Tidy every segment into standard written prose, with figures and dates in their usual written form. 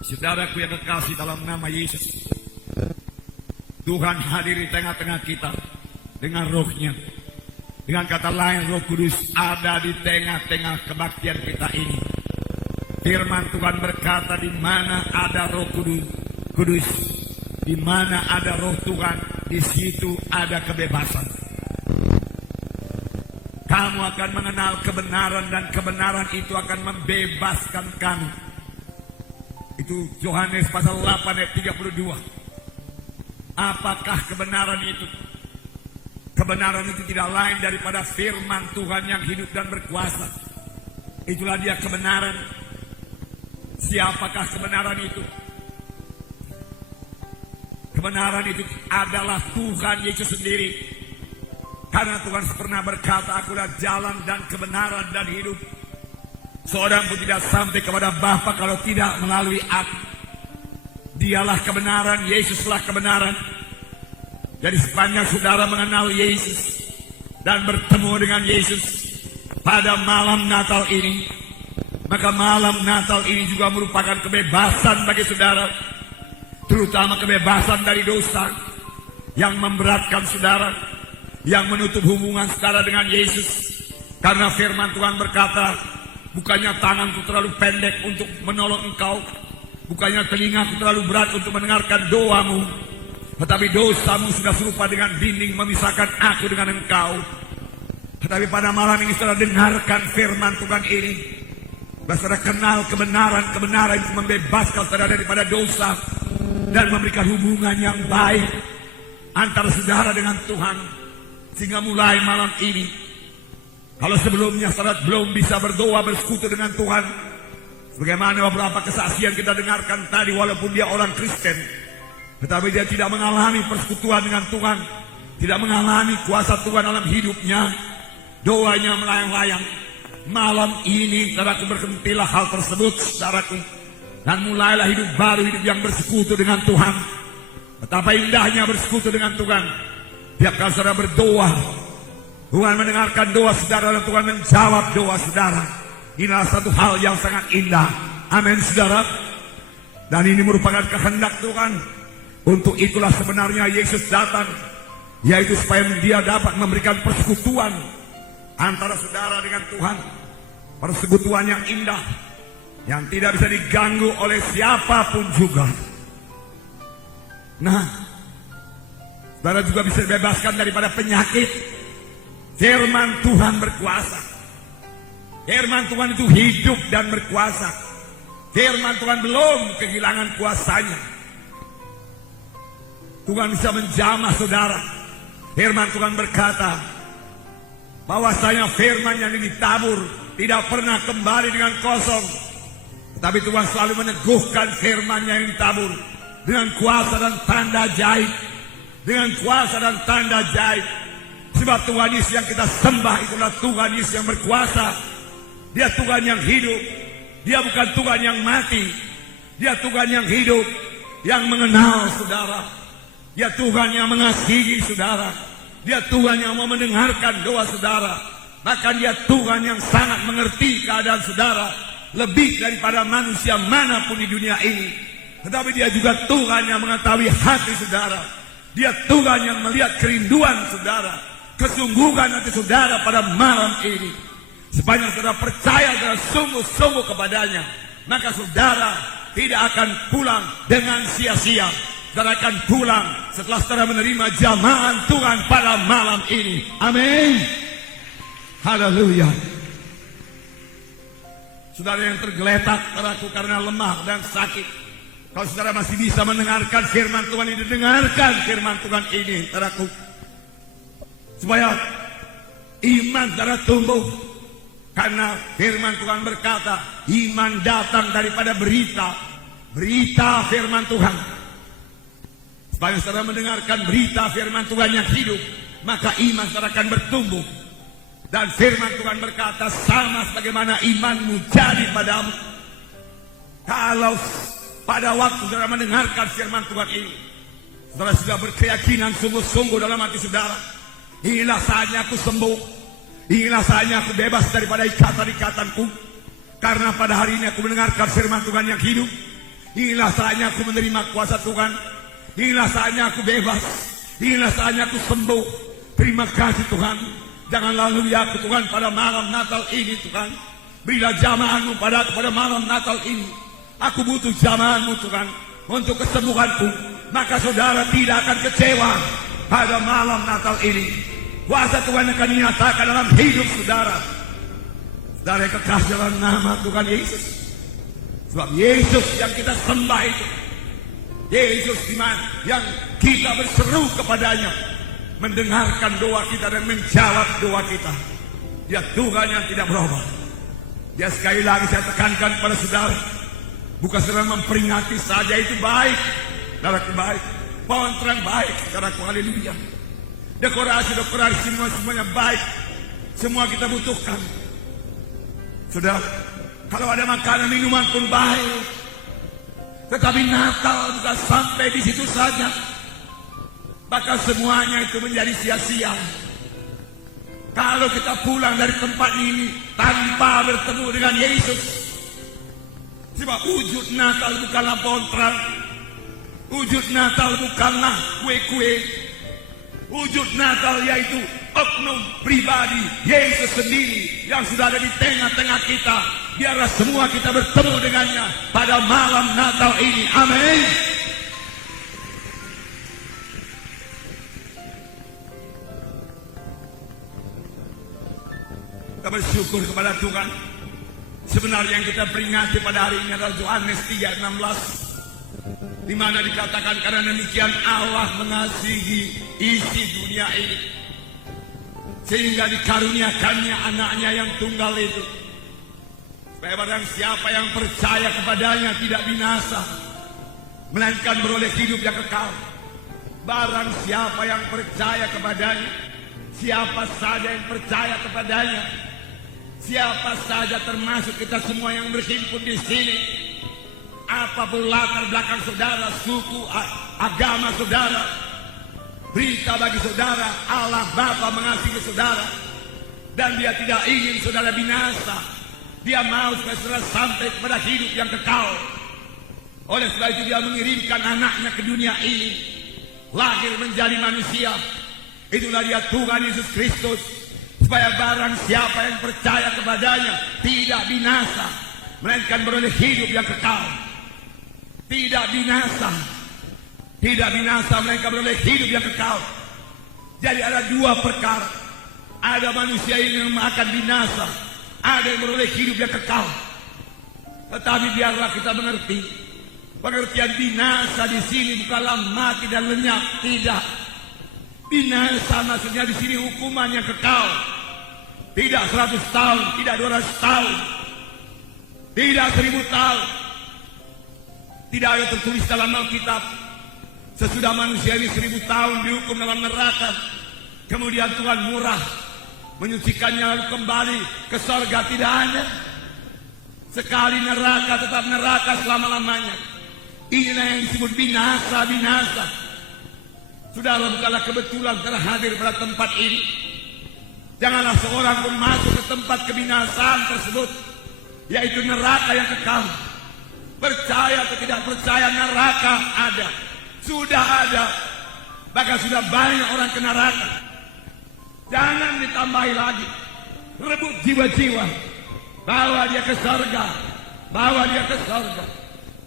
Saudaraku yang kekasih dalam nama Yesus, Tuhan hadir di tengah-tengah kita dengan rohnya. Dengan kata lain, Roh Kudus ada di tengah-tengah kebaktian kita ini. Firman Tuhan berkata, di mana ada Roh Kudus, di mana ada Roh Tuhan, di situ ada kebebasan. Kamu akan mengenal kebenaran dan kebenaran itu akan membebaskan kamu. Itu Yohanes pasal 8 ayat 32. Apakah kebenaran itu? Kebenaran itu tidak lain daripada firman Tuhan yang hidup dan berkuasa. Itulah dia kebenaran. Siapakah kebenaran itu? Kebenaran itu adalah Tuhan Yesus sendiri. Karena Tuhan pernah berkata, akulah jalan dan kebenaran dan hidup. Seorang pun tidak sampai kepada Bapa kalau tidak melalui Aku. Dialah kebenaran, Yesuslah kebenaran. Jadi sepanjang saudara mengenal Yesus dan bertemu dengan Yesus pada malam Natal ini, maka malam Natal ini juga merupakan kebebasan bagi saudara, terutama kebebasan dari dosa yang memberatkan saudara, yang menutup hubungan saudara dengan Yesus. Karena firman Tuhan berkata, bukannya tanganku terlalu pendek untuk menolong engkau, bukannya telingaku terlalu berat untuk mendengarkan doamu, tetapi dosamu sudah serupa dengan dinding memisahkan aku dengan engkau. Tetapi pada malam ini saudara dengarkan firman Tuhan ini. Saudara kenal kebenaran itu membebaskan saudara daripada dosa dan memberikan hubungan yang baik antara saudara dengan Tuhan. Sehingga mulai malam ini, kalau sebelumnya saudara belum bisa berdoa bersekutu dengan Tuhan, sebagaimana beberapa kesaksian kita dengarkan tadi, walaupun dia orang Kristen, tetapi dia tidak mengalami persekutuan dengan Tuhan, tidak mengalami kuasa Tuhan dalam hidupnya, doanya melayang-layang. Malam ini saudaraku, berhentilah hal tersebut saudaraku, dan mulailah hidup baru, hidup yang bersekutu dengan Tuhan. Betapa indahnya bersekutu dengan Tuhan. Tiap kali saudara berdoa, Tuhan mendengarkan doa saudara dan Tuhan menjawab doa saudara. Inilah satu hal yang sangat indah. Amin saudara. Dan ini merupakan kehendak Tuhan. Untuk itulah sebenarnya Yesus datang, yaitu supaya dia dapat memberikan persekutuan antara saudara dengan Tuhan. Persekutuan yang indah, yang tidak bisa diganggu oleh siapapun juga. Nah, saudara juga bisa dibebaskan daripada penyakit. Firman Tuhan berkuasa. Firman Tuhan itu hidup dan berkuasa. Firman Tuhan belum kehilangan kuasanya. Tuhan bisa menjamah saudara. Firman Tuhan berkata bahwasanya firman yang ditabur tidak pernah kembali dengan kosong, tetapi Tuhan selalu meneguhkan firman yang ditabur dengan kuasa dan tanda ajaib, dengan kuasa dan tanda ajaib. Sebab Tuhan Yesus yang kita sembah itulah Tuhan Yesus yang berkuasa. Dia Tuhan yang hidup. Dia bukan Tuhan yang mati. Dia Tuhan yang hidup, yang mengenal saudara. Dia Tuhan yang mengasihi saudara. Dia Tuhan yang mau mendengarkan doa saudara. Bahkan dia Tuhan yang sangat mengerti keadaan saudara, lebih daripada manusia manapun di dunia ini. Tetapi dia juga Tuhan yang mengetahui hati saudara. Dia Tuhan yang melihat kerinduan saudara, kesungguhan hati saudara pada malam ini. Sepanjang saudara percaya dan sungguh-sungguh kepadanya, maka saudara tidak akan pulang dengan sia-sia. Saudara akan pulang setelah saudara menerima jamahan Tuhan pada malam ini. Amin. Haleluya. Saudara yang tergeletak, saudaraku, karena lemah dan sakit, kalau saudara masih bisa mendengarkan firman Tuhan ini, dengarkan firman Tuhan ini, saudaraku, supaya iman saudara tumbuh. Karena firman Tuhan berkata, iman datang daripada berita firman Tuhan. Supaya saudara mendengarkan berita firman Tuhan yang hidup, maka iman saudara akan bertumbuh. Dan firman Tuhan berkata, sama sebagaimana imanmu jadi padamu. Kalau pada waktu saudara mendengarkan firman Tuhan ini, saudara sudah berkeyakinan sungguh-sungguh dalam hati saudara, inilah saatnya aku sembuh, inilah saatnya aku bebas daripada ikatan-ikatanku. Karena pada hari ini aku mendengarkan firman Tuhan yang hidup, Inilah saatnya aku menerima kuasa Tuhan. Inilah saatnya aku bebas. Inilah saatnya aku sembuh. Terima kasih Tuhan. Jangan lalui aku Tuhan pada malam Natal ini Tuhan. Berilah jamahanmu pada malam Natal ini. Aku butuh jamahanmu Tuhan untuk kesembuhanku. Maka saudara tidak akan kecewa pada malam Natal ini. Kuasa Tuhan akan dinyatakan dalam hidup saudara. Saudara yang kekasih dalam nama Tuhan Yesus. Sebab Yesus yang kita sembah itu, Yesus yang kita berseru kepadanya, mendengarkan doa kita dan menjawab doa kita. Dia Tuhan yang tidak berubah. Dia sekali lagi saya tekankan pada saudara, bukan sedang memperingati saja itu baik, saudaraku baik, pohon terang baik, saudaraku haleluya. Dekorasi semuanya baik, semua kita butuhkan. Saudara, kalau ada makanan minuman pun baik. Tetapi Natal bukan sampai di situ saja. Maka semuanya itu menjadi sia-sia. Kalau kita pulang dari tempat ini tanpa bertemu dengan Yesus. Sebab wujud Natal bukanlah pohon terang. Wujud Natal bukanlah kue-kue. Wujud Natal yaitu oknum pribadi Yesus sendiri yang sudah ada di tengah-tengah kita. Biarlah semua kita bertemu dengannya pada malam Natal ini. Amin. Kita bersyukur kepada Tuhan. Sebenarnya yang kita peringati pada hari ini adalah Yohanes 3:16. Di mana dikatakan karena demikian Allah mengasihi isi dunia ini sehingga dikaruniakannya anaknya yang tunggal itu, supaya barang siapa yang percaya kepadanya tidak binasa, melainkan beroleh hidup yang kekal. Barang siapa yang percaya kepadanya, siapa saja yang percaya kepadanya, siapa saja termasuk kita semua yang berhimpun di sini, apapun latar belakang saudara, suku, agama saudara, berita bagi saudara, Allah Bapa mengasihi saudara dan Dia tidak ingin saudara binasa. Dia mau supaya saudara sampai kepada hidup yang kekal. Oleh sebab itu Dia mengirimkan anaknya ke dunia ini, lahir menjadi manusia. Itulah Dia Tuhan Yesus Kristus, supaya barang siapa yang percaya kepadanya tidak binasa, melainkan beroleh hidup yang kekal. Tidak binasa, melainkan beroleh hidup yang kekal. Jadi ada dua perkara. Ada manusia yang akan binasa, ada yang beroleh hidup yang kekal. Tetapi biarlah kita mengerti, pengertian binasa di sini bukanlah mati dan lenyap, tidak. Binasa maksudnya di sini hukuman yang kekal. Tidak 100 tahun, tidak 200 tahun, tidak 1000 tahun. Tidak ada tertulis dalam Alkitab sesudah manusia ini 1000 tahun dihukum dalam neraka, kemudian Tuhan murah menyucikannya lalu kembali ke sorga. Tidak ada. Sekali neraka tetap neraka selama-lamanya. Inilah yang disebut binasa. Saudara, bukanlah kebetulan terhadir pada tempat ini. Janganlah seorang pun masuk ke tempat kebinasaan tersebut, yaitu neraka yang kekal. Percaya atau tidak percaya, neraka ada. Sudah ada. Bahkan sudah banyak orang ke neraka. Jangan ditambahi lagi. Rebut jiwa-jiwa. Bawa dia ke surga.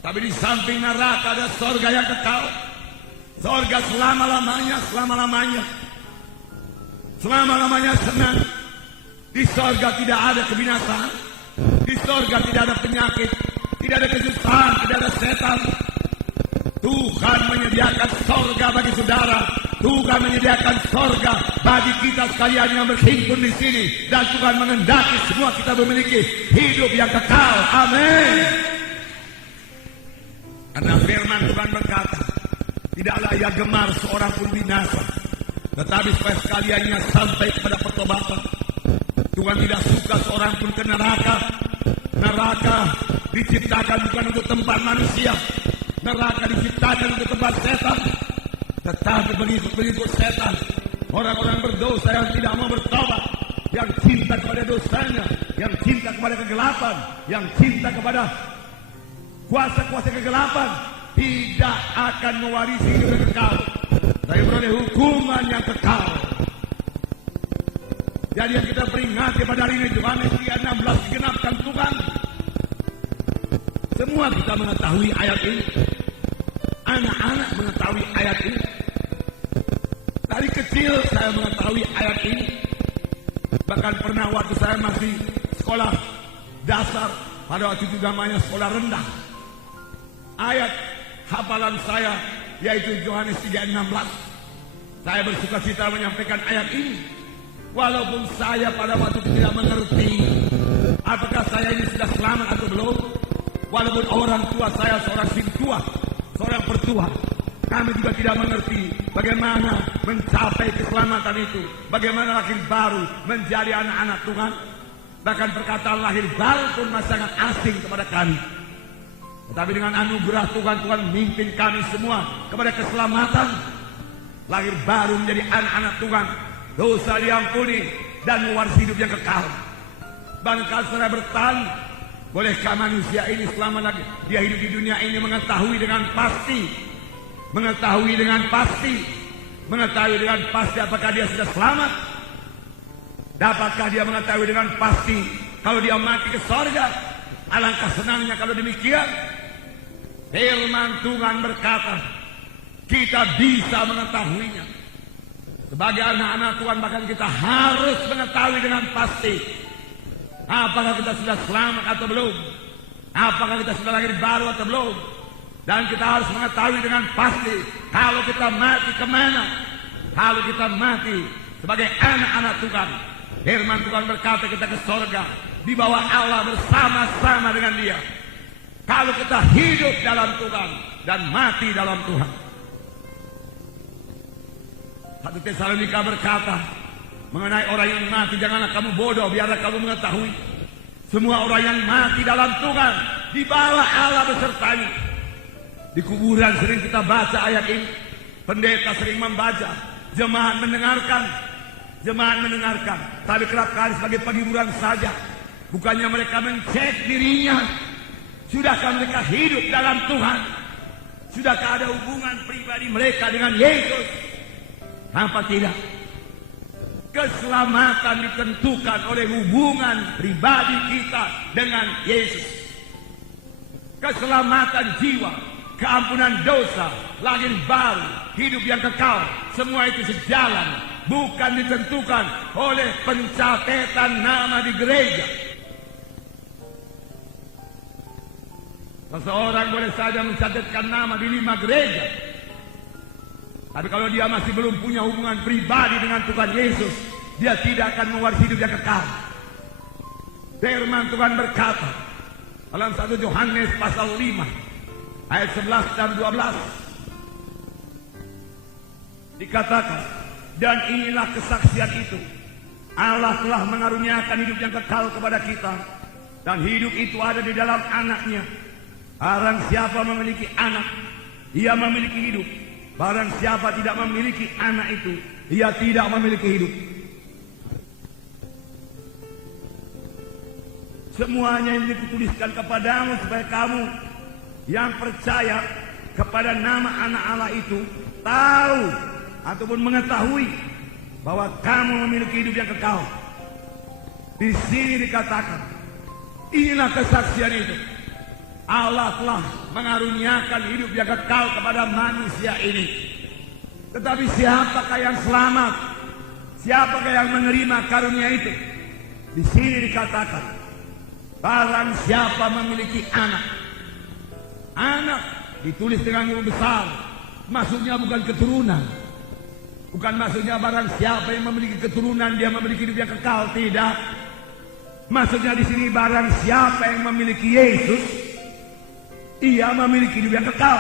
Tapi di samping neraka ada surga yang kekal. Surga selama-lamanya. Selama-lamanya senang. Di surga tidak ada kebinasaan. Di surga tidak ada penyakit, tidak ada kesusahan, tidak ada setan. Tuhan menyediakan surga bagi saudara. Tuhan menyediakan surga bagi kita sekalian yang berhimpun di sini. Dan Tuhan mengendaki semua kita memiliki hidup yang kekal. Amin. Karena firman Tuhan berkata, tidaklah ia gemar seorang pun binasa, tetapi supaya sekaliannya sampai kepada pertobatan. Tuhan tidak suka seorang pun ke neraka. Neraka diciptakan bukan untuk tempat manusia. Neraka diciptakan untuk tempat setan. Tetapi pengikut setan, orang-orang berdosa yang tidak mau bertobat, yang cinta kepada dosanya, yang cinta kepada kegelapan, yang cinta kepada kuasa-kuasa kegelapan tidak akan mewarisi hidup yang kekal, tapi beroleh hukuman yang kekal. Jadi yang kita peringati pada hari ini, Yohanes 3:16 digenapkan Tuhan. Semua kita mengetahui ayat ini. Anak-anak mengetahui ayat ini. Dari kecil saya mengetahui ayat ini. Bahkan pernah waktu saya masih sekolah dasar, pada waktu itu namanya sekolah rendah, ayat hafalan saya yaitu Yohanes 3:16. Saya bersuka cita menyampaikan ayat ini, walaupun saya pada waktu itu tidak mengerti apakah saya ini sudah selamat atau belum. Walaupun orang tua saya seorang sintua, seorang pertua, kami juga tidak mengerti bagaimana mencapai keselamatan itu, bagaimana lahir baru menjadi anak-anak Tuhan. Bahkan perkataan lahir baru pun masih sangat asing kepada kami. Tetapi dengan anugerah Tuhan, Tuhan memimpin kami semua kepada keselamatan, lahir baru menjadi anak-anak Tuhan, dosa diampuni dan mewarisi hidup yang kekal. Bahkan saya bertanya, bolehkah manusia ini selama lagi dia hidup di dunia ini mengetahui dengan pasti apakah dia sudah selamat? Dapatkah dia mengetahui dengan pasti kalau dia mati ke sorga? Alangkah senangnya kalau demikian. Firman Tuhan berkata, kita bisa mengetahuinya. Sebagai anak-anak Tuhan, bahkan kita harus mengetahui dengan pasti apakah kita sudah selamat atau belum, apakah kita sudah lahir baru atau belum. Dan kita harus mengetahui dengan pasti kalau kita mati kemana. Kalau kita mati sebagai anak-anak Tuhan, firman Tuhan berkata kita ke sorga, di bawah Allah bersama-sama dengan Dia. Kalau kita hidup dalam Tuhan dan mati dalam Tuhan. 1 Tesalonika berkata mengenai orang yang mati, janganlah kamu bodoh, biarlah kamu mengetahui semua orang yang mati dalam Tuhan di bawah Allah besertanya. Di kuburan sering kita baca ayat ini, pendeta sering membaca, jemaat mendengarkan, tapi kerap kali sebagai penghiburan saja. Bukannya mereka mencek dirinya, sudahkah mereka hidup dalam Tuhan? Sudahkah ada hubungan pribadi mereka dengan Yesus? Apa tidak? Keselamatan ditentukan oleh hubungan pribadi kita dengan Yesus. Keselamatan jiwa, keampunan dosa, lahir baru, hidup yang kekal, semua itu sejalan, bukan ditentukan oleh pencatetan nama di gereja. Seseorang boleh saja mencatatkan nama di 5 gereja, tapi kalau dia masih belum punya hubungan pribadi dengan Tuhan Yesus, dia tidak akan mewarisi hidup yang kekal. Firman Tuhan berkata dalam 1 Yohanes pasal 5 ayat 11 dan 12, dikatakan, dan inilah kesaksian itu, Allah telah mengaruniakan hidup yang kekal kepada kita, dan hidup itu ada di dalam Anaknya. Barang siapa memiliki anak, ia memiliki hidup. Barang siapa tidak memiliki anak itu, ia tidak memiliki hidup. Semuanya yang dituliskan kepadamu supaya kamu yang percaya kepada nama anak Allah itu tahu ataupun mengetahui bahwa kamu memiliki hidup yang kekal. Di sini dikatakan, inilah kesaksian itu, Allah telah mengaruniakan hidup yang kekal kepada manusia ini. Tetapi siapakah yang selamat? Siapakah yang menerima karunia itu? Di sini dikatakan, barang siapa memiliki anak. Anak ditulis dengan huruf besar, maksudnya bukan keturunan. Bukan maksudnya barang siapa yang memiliki keturunan dia memiliki hidup yang kekal, tidak. Maksudnya di sini barang siapa yang memiliki Yesus, ia memiliki hidup yang kekal.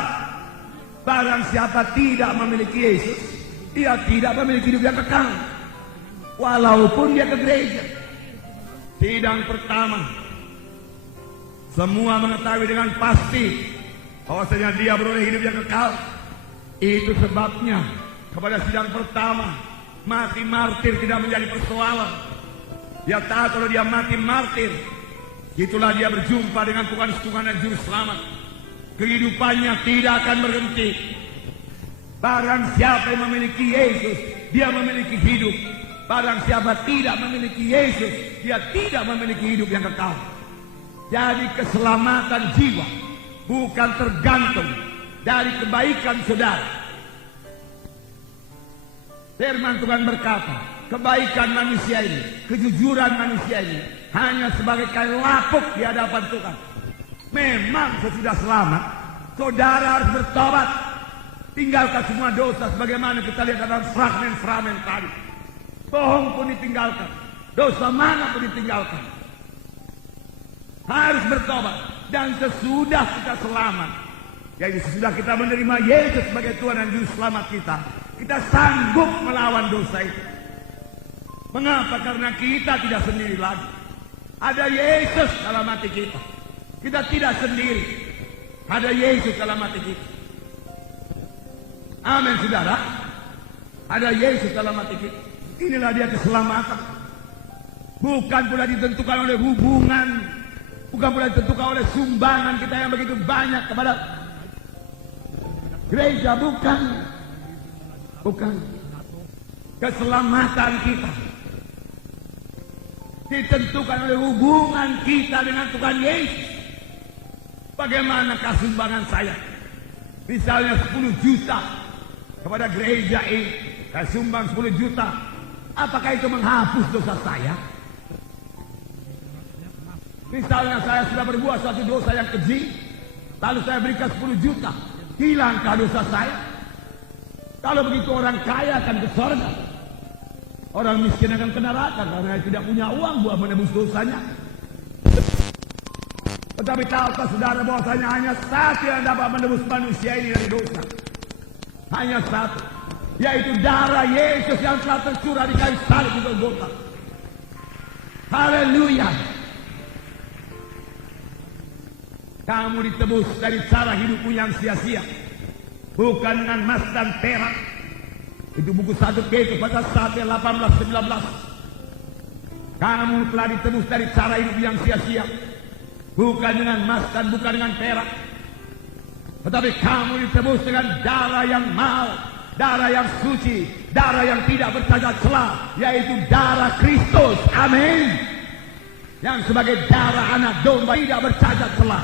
Barang siapa tidak memiliki Yesus, ia tidak memiliki hidup yang kekal, walaupun dia ke gereja. Sidang pertama, semua mengetahui dengan pasti bahwasanya dia beroleh hidup yang kekal. Itu sebabnya kepada sidang pertama, mati martir tidak menjadi persoalan. Dia tahu kalau dia mati martir, itulah dia berjumpa dengan Tuhan Tuhan dan Juru Selamat. kehidupannya tidak akan berhenti. Barang siapa yang memiliki Yesus, dia memiliki hidup. Barang siapa tidak memiliki Yesus, dia tidak memiliki hidup yang kekal. Jadi keselamatan jiwa bukan tergantung dari kebaikan saudara. Firman Tuhan berkata, kebaikan manusia ini, kejujuran manusia ini hanya sebagai kain lapuk di hadapan Tuhan. Memang sesudah selamat, saudara harus bertobat, tinggalkan semua dosa sebagaimana kita lihat dalam fragmen-fragmen tadi. Bohong pun ditinggalkan, dosa mana pun ditinggalkan. Harus bertobat. Dan sesudah kita selamat, yaitu sesudah kita menerima Yesus sebagai Tuhan dan Juru Selamat kita sanggup melawan dosa itu. Mengapa? Karena kita tidak sendiri lagi. Ada Yesus dalam hati kita. Kita tidak sendiri. Ada Yesus dalam hati kita. Amin, saudara. Ada Yesus dalam hati kita. Inilah dia keselamatan. Bukan pula ditentukan oleh hubungan, bukan pula ditentukan oleh sumbangan kita yang begitu banyak kepada gereja. Bukan. Keselamatan kita ditentukan oleh hubungan kita dengan Tuhan Yesus. Bagaimanakah sumbangan saya? Misalnya 10 juta kepada gereja ini, saya sumbang 10 juta. Apakah itu menghapus dosa saya? Misalnya saya sudah berbuat suatu dosa yang keji, lalu saya berikan 10 juta, hilangkah dosa saya? Kalau begitu orang kaya akan ke surga, orang miskin akan ke neraka karena tidak punya uang buat menebus dosanya. Tetapi tahukah saudara bahwasanya hanya satu yang dapat menebus manusia ini dari dosa? Hanya satu, yaitu darah Yesus yang telah tercurah di kayu salib di Golgota. Haleluya. Kamu ditebus dari cara hidupmu yang sia-sia, bukan dengan emas dan perak. Itu buku 1 Petrus pasal 1 ayat 18-19. Kamu telah ditebus dari cara hidup yang sia-sia, bukan dengan emas dan bukan dengan perak, tetapi kamu ditebus dengan darah yang mahal, darah yang suci, darah yang tidak bercacat celah, yaitu darah Kristus. Amin. Yang sebagai darah anak domba tidak bercacat celah.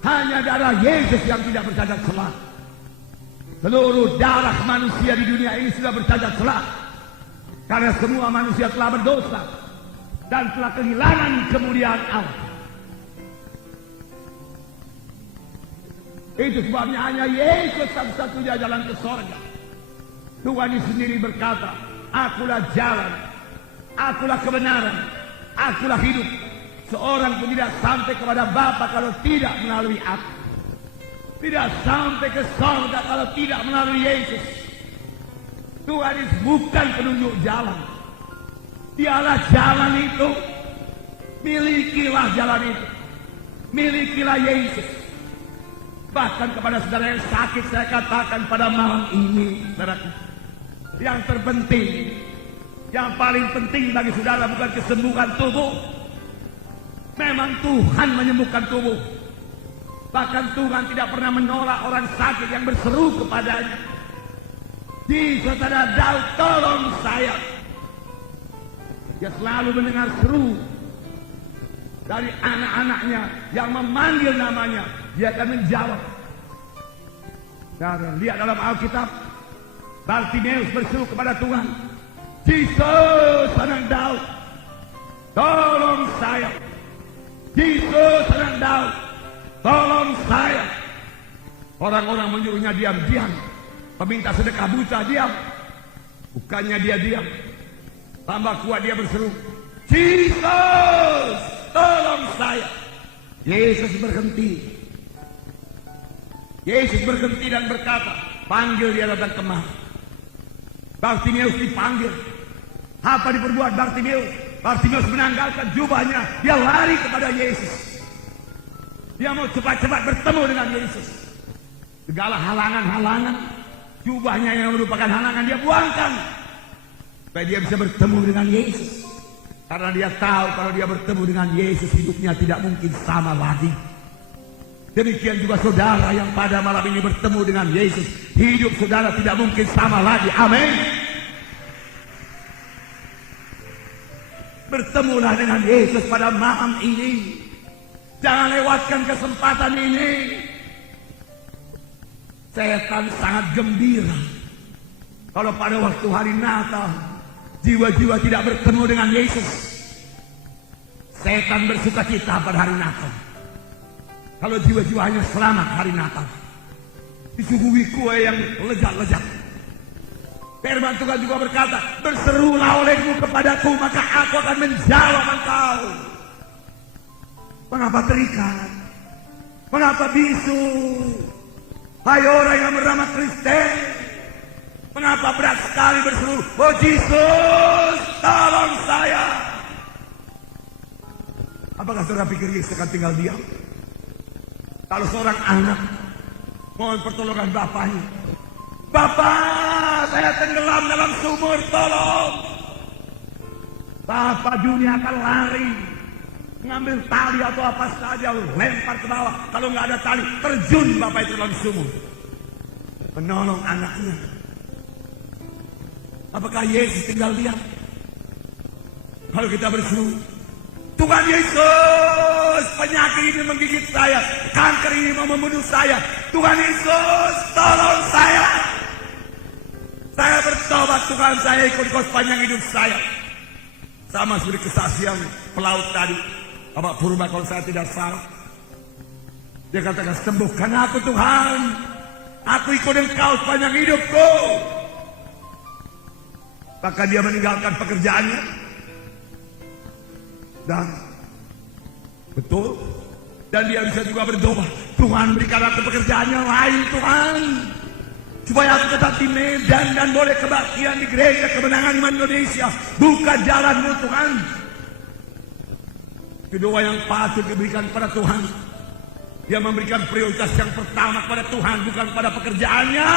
Hanya darah Yesus yang tidak bercacat celah. Seluruh darah manusia di dunia ini sudah bercacat celah, karena semua manusia telah berdosa dan telah kehilangan kemuliaan Allah. Itu sebabnya hanya Yesus satu-satunya jalan ke sorga. Tuhan sendiri berkata, akulah jalan, akulah kebenaran, akulah hidup. Seorang pun tidak sampai kepada Bapa kalau tidak melalui aku. Tidak sampai ke sorga kalau tidak melalui Yesus. Tuhan bukan penunjuk jalan. Dialah jalan itu. Milikilah jalan itu. Milikilah Yesus. Bahkan kepada saudara yang sakit saya katakan pada malam ini, saudaraku, yang terpenting, yang paling penting bagi saudara bukan kesembuhan tubuh. Memang Tuhan menyembuhkan tubuh. Bahkan Tuhan tidak pernah menolak orang sakit yang berseru kepadanya. Jika saudara Daud, tolong saya. Dia selalu mendengar seru dari anak-anaknya yang memanggil namanya. Dia akan menjawab. Dan lihat dalam Alkitab, Bartimeus berseru kepada Tuhan, Yesus anak Daud, tolong saya. Yesus anak Daud, tolong saya. Orang-orang menyuruhnya diam-diam. Peminta sedekah buta diam. Bukannya dia diam, tambah kuat dia berseru, Yesus tolong saya. Yesus berhenti. Yesus berhenti dan berkata, panggil dia datang kemari. Bartimeus dipanggil. Apa diperbuat Bartimeus? Bartimeus menanggalkan jubahnya. Dia lari kepada Yesus. Dia mau cepat-cepat bertemu dengan Yesus. Segala halangan-halangan, jubahnya yang merupakan halangan dia buangkan, supaya dia bisa bertemu dengan Yesus. Karena dia tahu kalau dia bertemu dengan Yesus, hidupnya tidak mungkin sama lagi. Demikian juga saudara yang pada malam ini bertemu dengan Yesus. Hidup saudara tidak mungkin sama lagi. Amin. Bertemulah dengan Yesus pada malam ini. Jangan lewatkan kesempatan ini. Setan sangat gembira kalau pada waktu hari Natal jiwa-jiwa tidak bertemu dengan Yesus. Setan bersuka cita pada hari Natal kalau jiwa-jiwa hanya selamat hari Natal, disuguhi kue yang lezat-lezat. Firman Tuhan juga berkata, berserulah olehmu kepadaku, maka aku akan menjawab engkau. Mengapa terikat? Mengapa bisu? Hai orang yang bernama Kristen, mengapa berat sekali berseru, oh Yesus, tolong saya. Apakah saudara pikir Yesus akan tinggal diam? Kalau seorang anak mohon pertolongan bapaknya, Bapak, saya tenggelam dalam sumur, tolong. Bapak dunia akan lari, ngambil tali atau apa saja, lempar ke bawah. Kalau nggak ada tali, terjun bapak itu dalam sumur, menolong anaknya. Apakah Yesus tinggal diam? Kalau kita berseru, Tuhan Yesus, penyakit ini menggigit saya, kanker ini mau membunuh saya, Tuhan Yesus, tolong saya. Saya bertobat Tuhan, saya ikut Kau sepanjang hidup saya. Sama seperti kesaksian pelaut tadi, Bapak Purba kalau saya tidak salah. Dia katakan, sembuhkan aku Tuhan, aku ikut Engkau sepanjang hidupku. Maka dia meninggalkan pekerjaannya. Dan betul, dan dia bisa juga berdoa, Tuhan berikan aku pekerjaan yang lain Tuhan, supaya aku tetap di Medan dan boleh kebaktian di Gereja Kemenangan Iman Indonesia. Buka jalanmu Tuhan. Kedua yang patut diberikan pada Tuhan, dia memberikan prioritas yang pertama pada Tuhan, bukan pada pekerjaannya.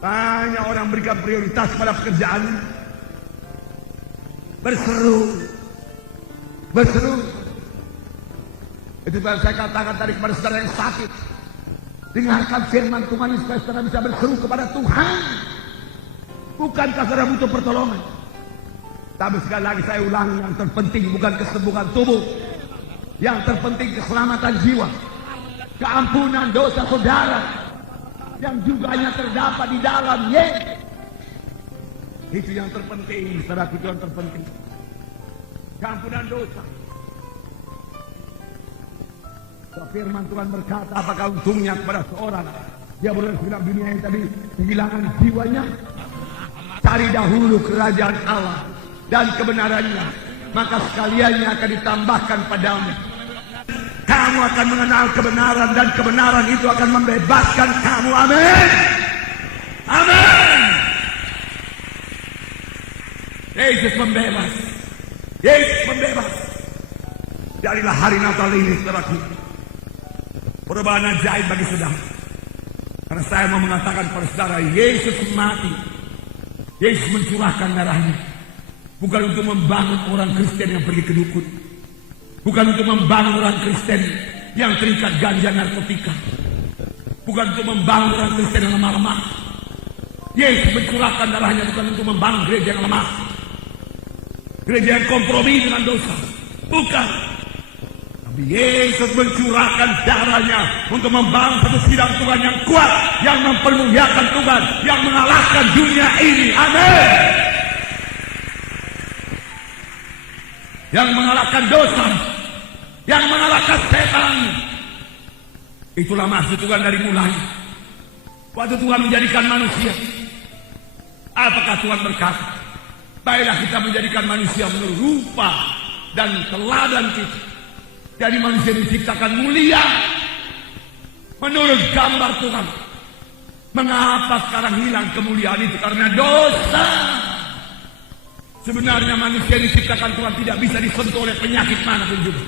Banyak orang berikan prioritas pada pekerjaannya. Berseru. Itu yang saya katakan tadi kepada saudara yang sakit. Dengarkan firman Tuhan ini supaya saudara bisa berseru kepada Tuhan. Bukankah saudara butuh pertolongan? Tapi sekali lagi saya ulangi, yang terpenting bukan kesembuhan tubuh, yang terpenting keselamatan jiwa, keampunan dosa saudara, yang juga hanya terdapat di dalam Yesus. Itu yang terpenting, saudara, itu yang terpenting. Keampunan dosa. Firman Tuhan berkata, apakah untungnya kepada seorang dia boleh hidup dunia yang tadi kehilangan jiwanya? Cari dahulu kerajaan Allah dan kebenarannya, maka sekaliannya akan ditambahkan padamu. Kamu akan mengenal kebenaran dan kebenaran itu akan membebaskan kamu. Amin. Amin. Yesus membebas. Yesus membebas. Darilah hari Natal ini, saudaraku, perubahan ajaib bagi saudara. Karena saya mau mengatakan kepada saudara, Yesus mati. Yesus mencurahkan darahnya. Bukan untuk membangun orang Kristen yang pergi ke dukun. Bukan untuk membangun orang Kristen yang terikat ganja narkotika. Bukan untuk membangun orang Kristen yang lemah-lemah. Yesus mencurahkan darahnya bukan untuk membangun gereja yang lemah, gereja yang kompromi dengan dosa. Bukan. Tapi Yesus mencurahkan darahnya untuk membangun satu sidang Tuhan yang kuat, yang mempermuliakan Tuhan, yang mengalahkan dunia ini. Amin. Yang mengalahkan dosa, yang mengalahkan setan. Itulah maksud Tuhan dari mulai. Waktu Tuhan menjadikan manusia, apakah Tuhan berkata, baiklah kita menjadikan manusia menurut rupa dan teladan kita. Jadi manusia diciptakan mulia menurut gambar Tuhan. Mengapa sekarang hilang kemuliaan itu? Karena dosa. Sebenarnya manusia diciptakan Tuhan tidak bisa disentuh oleh penyakit manapun juga.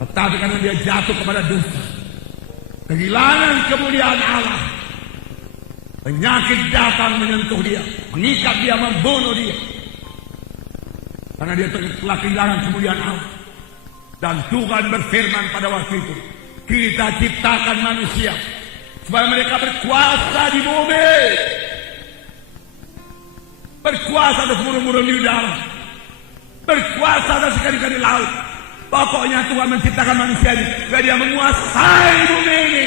Tetapi karena dia jatuh kepada dosa, kehilangan kemuliaan Allah, penyakit datang menyentuh dia, mengikat dia, membunuh dia. Karena dia telah kehilangan kemuliaan Allah. Dan Tuhan berfirman pada waktu itu, kita ciptakan manusia supaya mereka berkuasa di bumi, berkuasa atas burung-burung di udara, berkuasa atas ikan-ikan di laut. Pokoknya Tuhan menciptakan manusia ini supaya dia menguasai bumi ini.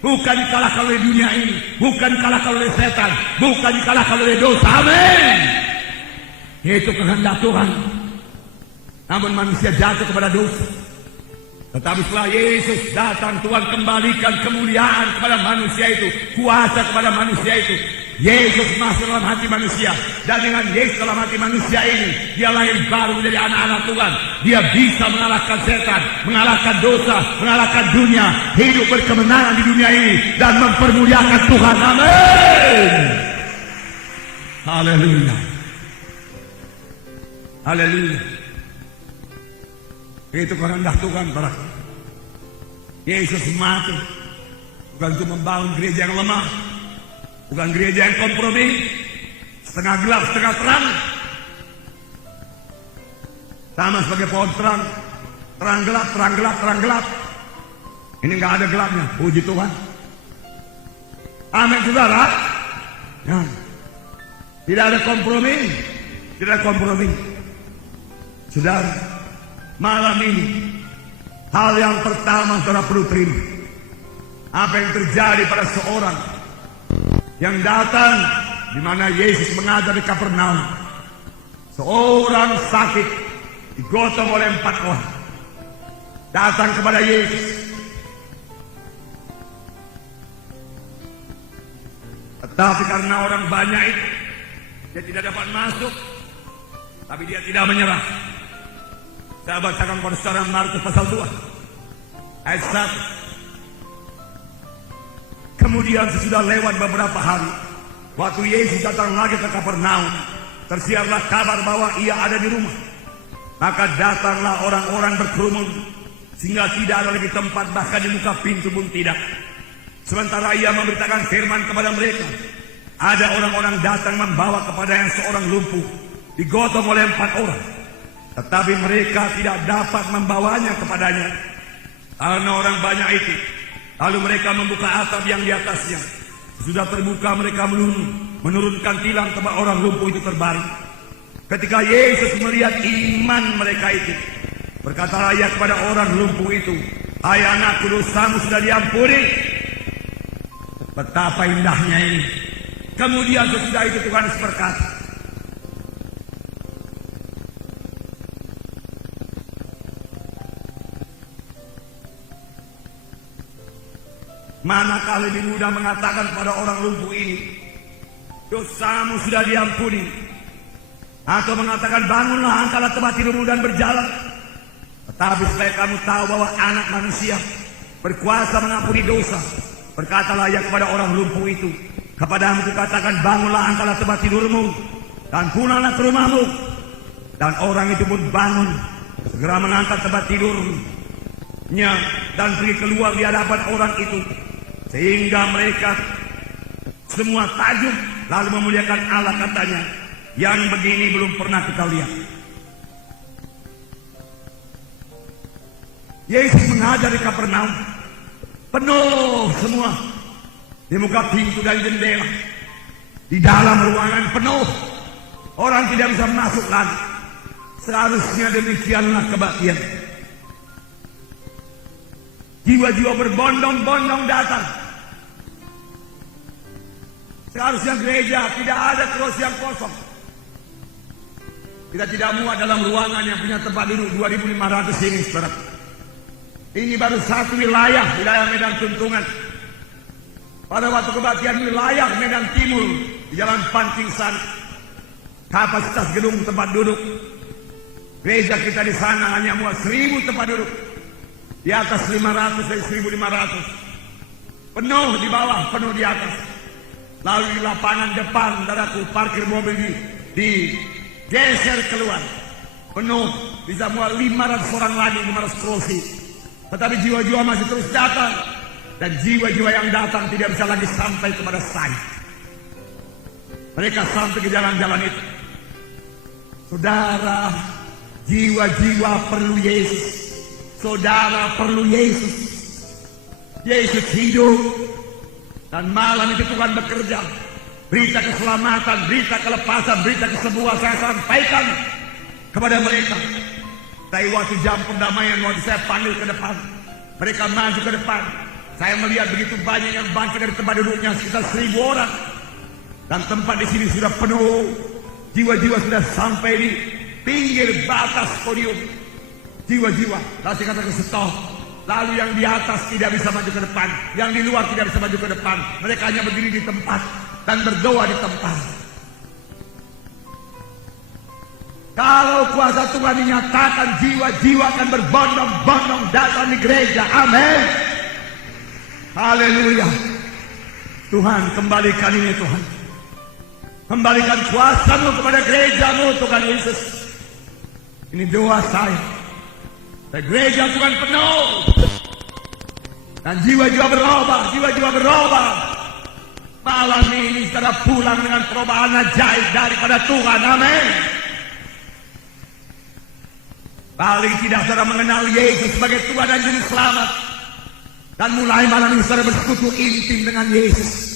Bukan dikalahkan oleh dunia ini, bukan dikalahkan oleh setan, bukan dikalahkan oleh dosa. Amin. Itu kehendak Tuhan. Namun manusia jatuh kepada dosa. Tetapi setelah Yesus datang, Tuhan kembalikan kemuliaan kepada manusia itu, kuasa kepada manusia itu. Yesus masuk dalam hati manusia, dan dengan Yesus dalam hati manusia ini, dia lahir baru menjadi anak-anak Tuhan. Dia bisa mengalahkan setan, mengalahkan dosa, mengalahkan dunia, hidup berkemenangan di dunia ini, dan mempermuliakan Tuhan. Amin. Haleluya. Haleluya. Itu kehendak Tuhan, para. Yesus mati bukan untuk membangun gereja yang lemah, bukan gereja yang kompromi, setengah gelap, setengah terang. Sama sebagai pohon terang, terang gelap, terang gelap, terang gelap. Ini nggak ada gelapnya, puji Tuhan. Amin, saudara. Ya. Tidak ada kompromi, tidak ada kompromi. Saudara, malam ini hal yang pertama saudara perlu terima, apa yang terjadi pada seorang yang datang di mana Yesus mengajar di Kapernaum. Seorang sakit digotong oleh 4 orang datang kepada Yesus. Tetapi karena orang banyak itu, dia tidak dapat masuk, tapi dia tidak menyerah. Saya bacakan pada saudara Markus pasal 2 ayat 1. Kemudian sesudah lewat beberapa hari, waktu Yesus datang lagi ke Kapernaum, tersiarlah kabar bahwa ia ada di rumah. Maka datanglah orang-orang berkerumun, sehingga tidak ada lagi tempat, bahkan di muka pintu pun tidak. Sementara ia memberitakan firman kepada mereka, ada orang-orang datang membawa kepada yang seorang lumpuh, digotong oleh 4 orang. Tetapi mereka tidak dapat membawanya kepadanya karena orang banyak itu. Lalu mereka membuka atap yang di atasnya. Sudah terbuka, mereka menurunkan tilam tempat orang lumpuh itu terbaring. Ketika Yesus melihat iman mereka itu, berkatalah ia kepada orang lumpuh itu, hai anakku, dosamu sudah diampuni. Betapa indahnya ini. Kemudian sesudah itu Tuhan berkata, manakah lebih mudah mengatakan kepada orang lumpuh ini, dosamu sudah diampuni, atau mengatakan bangunlah, angkatlah tempat tidurmu dan berjalan. Tetapi supaya kamu tahu bahwa Anak Manusia berkuasa mengampuni dosa, berkatalah ia kepada orang lumpuh itu, kepadamu kukatakan, bangunlah, angkatlah tempat tidurmu dan pulanglah ke rumahmu. Dan orang itu pun bangun, segera mengangkat tempat tidurnya dan pergi keluar di hadapan orang itu, sehingga mereka semua takjub, lalu memuliakan Allah, katanya, yang begini belum pernah kita lihat. Yesus mengajar di Kapernaum, penuh semua, di muka pintu dan jendela, di dalam ruangan penuh, orang tidak bisa masuk lagi. Seharusnya demikianlah kebaktian. Jiwa-jiwa berbondong-bondong datang. Seharusnya gereja tidak ada kursi yang kosong. Kita tidak muat dalam ruangan yang punya tempat duduk 2.500 ini, saudara. Ini baru satu wilayah Medan Tuntungan. Pada waktu kebaktian wilayah Medan Timur, di Jalan Pancing Sari, kapasitas gedung tempat duduk gereja kita di sana hanya muat 1.000 tempat duduk. Di atas 500 dari 1.500. Penuh di bawah, penuh di atas. Lalu di lapangan depan, saudaraku, parkir mobil digeser keluar. Penuh, bisa muat 500 orang lagi, 500 kursi. Tetapi jiwa-jiwa masih terus datang. Dan jiwa-jiwa yang datang tidak bisa lagi sampai kepada saya. Mereka sampai ke jalan-jalan itu. Saudara, jiwa-jiwa perlu Yesus. Saudara perlu Yesus. Yesus hidup. Dan malam itu Tuhan bekerja. Berita keselamatan, berita kelepasan, berita kesembuhan saya sampaikan kepada mereka. Tapi waktu jam pendamaian, waktu saya panggil ke depan, mereka maju ke depan. Saya melihat begitu banyak yang bangkit dari tempat duduknya, sekitar 1.000 orang. Dan tempat di sini sudah penuh. Jiwa-jiwa sudah sampai di pinggir batas podium. Jiwa-jiwa. Lalu saya katakan stop. Lalu yang di atas tidak bisa maju ke depan, yang di luar tidak bisa maju ke depan. Mereka hanya berdiri di tempat dan berdoa di tempat. Kalau kuasa Tuhan dinyatakan, jiwa-jiwa akan berbondong-bondong datang di gereja. Amin. Haleluya. Tuhan, kembalikan ini Tuhan. Kembalikan kuasa-Mu kepada gereja-Mu Tuhan Yesus. Ini doa saya. Dan gereja Tuhan penuh. Dan jiwa-jiwa berubah, jiwa-jiwa berubah. Malam ini saudara pulang dengan perubahan ajaib daripada Tuhan. Amin. Paling tidak saudara mengenal Yesus sebagai Tuhan dan Juru Selamat. Dan mulai malam ini saudara bersekutu intim dengan Yesus.